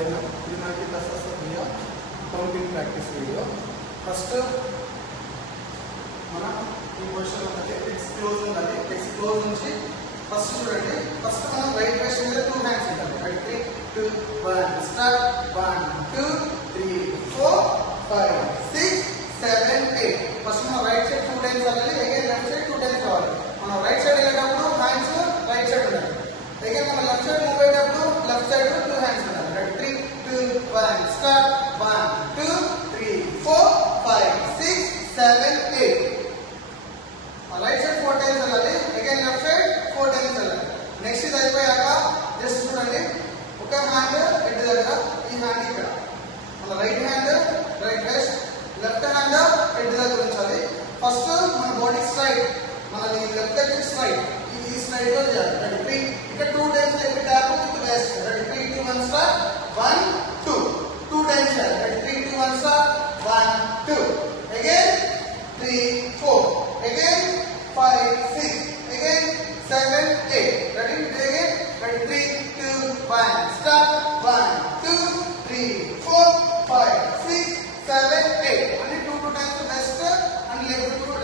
ఇది మనకి తసస్య కౌంటింగ్ ప్రాక్టీస్ వీడియో. ఫస్ట్ మనం ఈ పొజిషన్ ఉన్నది ఎక్స్ క్లోజ్ ఉన్నది. ఎక్స్ క్లోజ్ నుంచి ఫస్ట్ చూడండి. ఫస్ట్ మనం రైట్ వేస్ట్ మీద 2 హ్యాండ్స్ ఉంటాయి. 3 2 1 స్టార్ట్. 1 2 3 4 5 6 7 8. ఫస్ట్ మనం రైట్ సైడ్ 2 టైమ్స్ వెళ్ళాలి. అగైన్ లెఫ్ట్ సైడ్ 2 టైమ్స్ రావాలి. మనం రైట్ సైడ్ వెళ్ళేటప్పుడు హ్యాండ్స్ రైట్ సైడ్ ఉండాలి. అగైన్ మనం లెఫ్ట్ సైడ్ మూవ్ అయ్యేటప్పుడు లెఫ్ట్ సైడ్ 2 హ్యాండ్స్ ఉండాలి. 3 2 1 స్టార్ట్. 1 2 3 4 5 6 7 8. రైట్ సైడ్ 4 టైమ్స్ వెళ్ళాలి. అగైన్ లెఫ్ట్ సైడ్ 4 టైమ్స్ వెళ్ళాలి. నెక్స్ట్ ఇది అయిపోయాక జస్ట్ చూడండి, ఒక హ్యాండ్ హెడ్ దగ్గర, ఈ హ్యాండ్ ఇక్కడ. మన right hand right west, left hand head దగ్గర ఉంచాలి. ఫస్ట్ మన బాడీ స్ట్రైట్, మన లెఫ్ట్ లెగ్ స్ట్రైట్, ఈ స్ట్రైట్ లో చేయాలి. 3 ఇక్కడ 2 times left tap with west. 3 2 1 స్టార్ట్. 1 2 2 టైమ్స్ చేయాలి. 3 2 1 స్టార్ట్. 1 2 అగైన్ 3 4 అగైన్ 5 6 again 7 8. Ready? Again. Ready? 3 2 1 start. 1 2 3 4 5 6 7 8. Only 2 times best and leg 2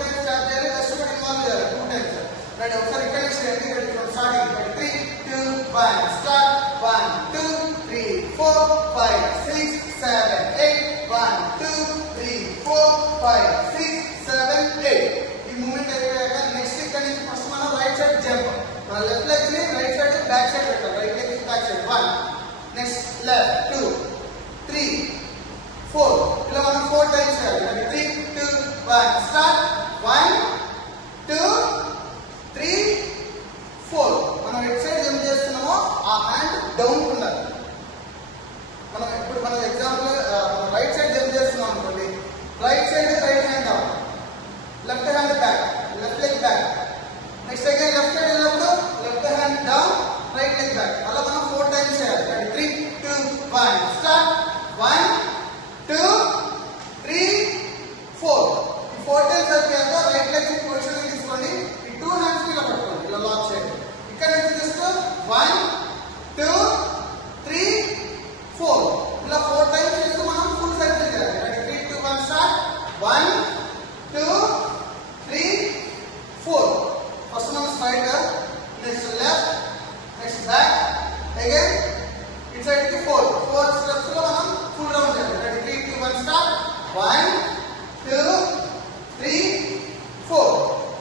times start చేయాలి. best కూడా ఇన్వాల్వ్ చేయాలి 2 times. Ready? ఒకసారి ఇక్కడ నుంచి చేయండి. Ready? From starting. 3 2 1 start. 1 2 3 4 5 6 7 8. 1 2 3 4 5 6 7 8. ఈ మూమెంట్ అయిపోయాక నెక్స్ట్ ఇక్కడ నుంచి ఫస్ట్ మనం రైట్ సైడ్ జంప్. మన లెఫ్ట్ లెగ్ ని రైట్ సైడ్ బ్యాక్ సైడ్ పెట్టాలి. Right leg back side 1 next left 2 3 4 ఇలా మనం 4 టైమ్స్ చేయాలి. 3 2 1 స్టార్ట్. 1 2 3 4. మనం ఎట్ సైడ్ జంప్ చేస్తున్నామో ఆ హ్యాండ్ డౌన్ ఉండాలి. మనం ఇప్పుడు మనం ఎగ్జాంపుల్ రైట్ సైడ్ జంప్ చేస్తున్నాం అనుకోండి, right side right hand down, left hand back, left leg back. Next again left side వెళ్ళినప్పుడు left hand down, right leg back. అలా మనం 4 టైమ్స్ చేయాలి. 3 2 1 స్టార్ట్. 1 2 3 4. ఈ 4 టైమ్స్ అయిపోయాక రైట్ లెగ్ పొజిషన్ తీసుకోండి. ఈ 2 హ్యాండ్స్ ఇలా పట్టుకోండి, ఇలా లాక్ చేయండి. ఇక్కడ నుంచి జస్ట్ 1 2 3 4 ఇలా 4 టైమ్స్ చేస్తూ మనం ఫుల్ సైకిల్ చేయాలి. 3 2 1 స్టార్ట్. 1 2 3 4. ఫస్ట్ మనం straight, next left, next back, again it side కి 4 స్టెప్స్ లో మనం ఫుల్ రౌండ్ చేయాలి. 3 2 1 స్టార్ట్. 1 2 3 4.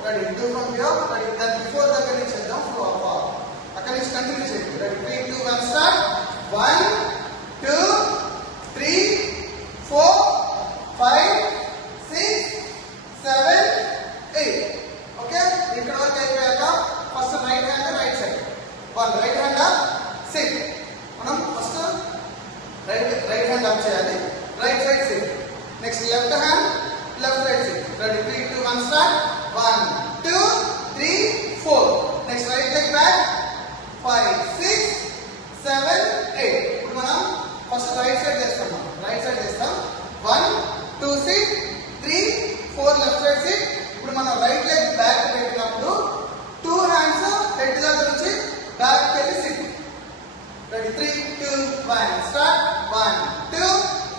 Ready? Do from here. Ready? That before దగ్గర నుంచి చేద్దాం. అక్కడ నుంచి కంటిన్యూ చేయండి. రెడీ? 3 2 1 స్టార్ట్. 1 2 3 4 5 6 7 8. ఓకే, ఇక్కడ వరకు అయిపోయాక first right hand right side 1 right hand SIT. మనం ఫస్ట్ రైట్ హ్యాండ్ అప్ చేయాలి. Right side SIT. Next left hand left side SIT. Ready? 3 2 1 స్టార్ట్. 1 2 3 4. Next right leg back 5 6 7 8. ఇప్పుడు మనం ఫస్ట్ రైట్ సైడ్ చేస్తాం. రైట్ సైడ్ చేస్తాం. 1 2 సిట్ 3 4 left side SIT. ఇప్పుడు మనం right leg back పెట్టినప్పుడు 2 hands head దగ్గర నుంచి బ్యాక్ వెళ్ళి సిట్. రెడీ? 3 2 1 స్టార్ట్. 1 2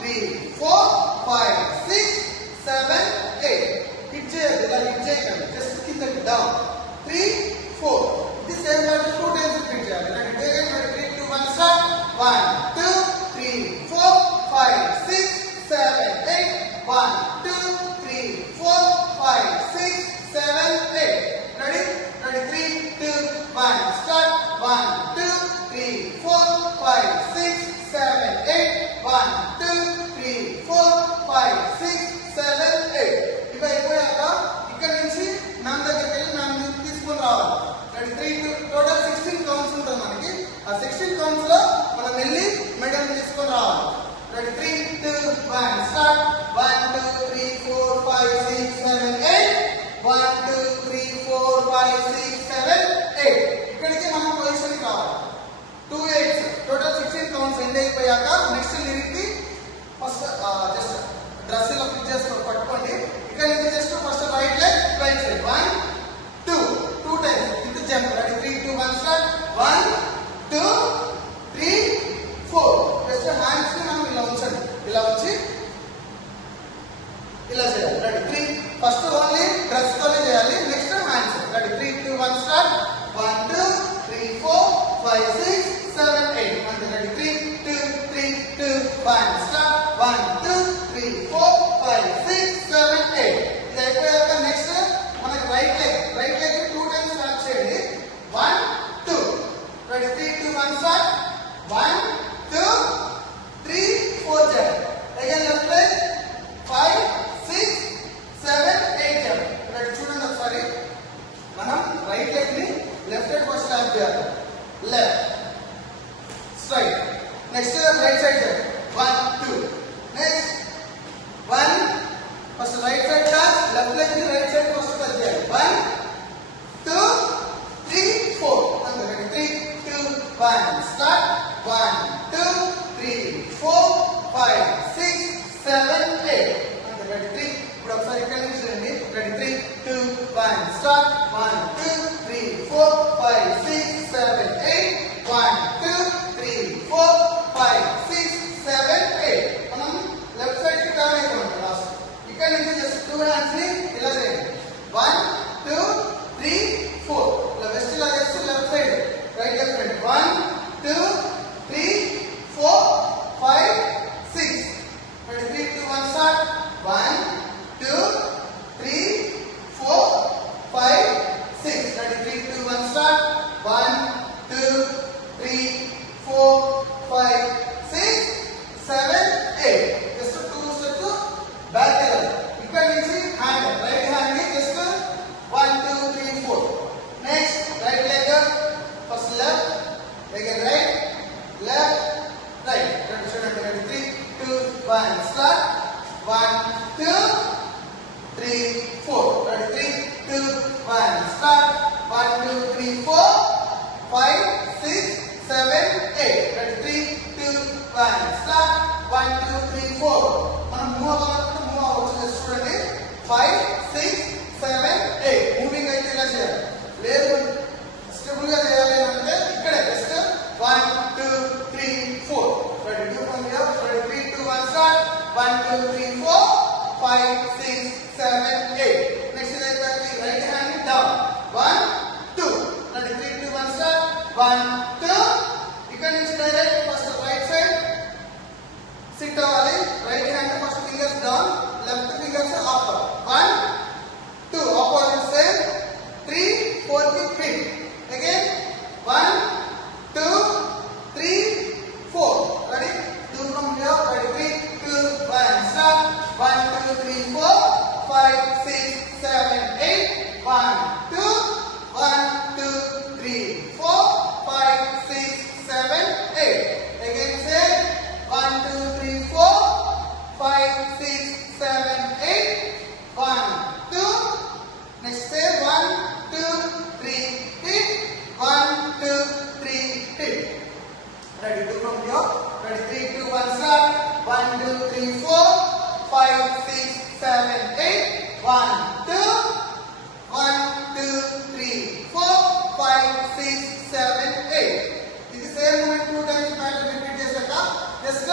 3 4 5 6 7 8. హిట్ చేయాలి. ఇలా హిట్ చేయకండి, జస్ట్ కిందకి డౌన్. 3 4. ఇది సేమ్ టైం 2 టైమ్స్ రిపీట్ చేయాలి. రెడీ? 3 2 1 స్టార్ట్. 1 2 3 4 5 6 7 8. 1 2 3 4 5 6 7 8. Ready? Ready? 3 2 1 start. 1 2 3 4 5 6 7 8. 1 2 3 4 5 6 7 8. ఇవి అయిపోయాక ఇక్కడ నుంచి మన దగ్గరికి వెళ్ళి మనం తీసుకొని రావాలి. రెడీ? 3 2 టోటల్ 16 కౌంట్స్ ఉంటుంది మనకి. ఆ 16 కౌంట్స్ లో మనం వెళ్ళి మెడల్ తీసుకొని రావాలి. Ready? 3 2 1 start. 1 2 3 4 5 6 7 8. 1 2 3 4 5 6 7 8. ఇక్కడికి మనం పొజిషన్ కావాలి. 2 8 టోటల్ 16 కౌంట్స్ ఎండ్ అయిపోయాక నెక్స్ట్ లిరిక్ కి ఫస్ట్ జస్ట్ డ్రెస్ ఇలా ఫిట్ చేసుకొని పట్టుకోండి. ఇక్కడ నుంచి just first right leg right side 1 2 times with jump. Ready? 3 2 1 స్టార్ట్. 1 2 3 4. 1 start. 1, 2, 3, 4 jump. Again left leg. 5, 6, 7, 8 jump. ఇక్కడ చూడండి ఒకసారి. మనం రైట్ లెగ్ ని లెఫ్ట్ సైడ్ ఫస్ట్ స్టార్ట్ చేయాలి. Left straight. Next right side jump. 1, 2. నెక్స్ట్ 1 first right side touch. Left leg ని right side first touch చేయాలి. 1, 2, 3, 4. అంతే. 3, 2, 1 స్టార్ట్. 1, 2, 3, 4, 5, 6, 7, 8. అంతే. 3. ఇప్పుడు ఒకసారి ఇక్కడ నుంచి చూడండి. 3, 2, 1 స్టార్ట్. 1, 2, 3, 4, 5, 6, 7, 8. 1, 2, 3, 4, 5, 6, 7, 8. మనం లెఫ్ట్ సైడ్ కి టర్న్ అయిపోతాం లాస్ట్. ఇక్కడ నుంచి జస్ట్ 2 హ్యాండ్స్ ని ఇలా చేయండి. 1, 2, 3, 4. ఇలా వెస్ట్ ఇలా చేస్తూ left side right left side. 1, 2, 3, 4, 5, 6. 3, 2, 1 స్టార్ట్. 1, 2, 3, 4, 5, 6. 3, 2, 1 స్టార్ట్. 1, 2, 3, 4, 5, 6, 7, 8. జస్ట్ 2 స్టెప్స్ బ్యాక్ వెళ్ళాలి. ఇక్కడ నుంచి హ్యాండ్ రైట్ హ్యాండ్ ని జస్ట్ 1, 2, 3, 4. Next right leg first left again right left right. చూడండి. 3, 2, 1 స్టార్ట్. 1, 2, 3, 4. 3, 2, 1 స్టార్ట్. 1, 2, 3, 4, 5, 6, 7, 8. 3, 2, 1 స్టార్ట్. 1, 2, 3, 4. మనం మూవ్ అవ్వచ్చు. జస్ట్ చూడండి. 5, 6, 7, 8. మూవింగ్ అయితే ఇలా చేయాలి. లేదు స్టెబుల్ గా చేయాలి అంటే ఇక్కడే జస్ట్ 1, 2, 3, 4. 2 from here. 3, 2, 1 start. 1, 2, 3, 4, 5, 6, 7, 8. Next is right hand down. 1, 2. 3, 2, 1 start. 1, 2. You can direct first right side. Sit away. Right hand first fingers down. Left fingers up. 1, 2. Opposite side. 3, 4 keep fit. Again. 1, 2, 3, 4. Ready? 2 from here. 3, 2, 1 start. 1, 2, 3, 4, 5, 6, 7, 8. 1, 2, 1, 2, 3, 4, 5, 6, 7, 8. Again say 1, 2, 3, 4, 5, 6, 7, 8. 1, 2. Next say 1, 2, 3, hit. 1, 2, 3, hit. Ready? 2 from here. 3, 2, 1 start. 1, 2, 3, 4, 5, 6, 7, 8. 1, 2. 1, 2, 3, 4, 5, 6, 7, 8. This is same movement 2 times repeat చేశాక just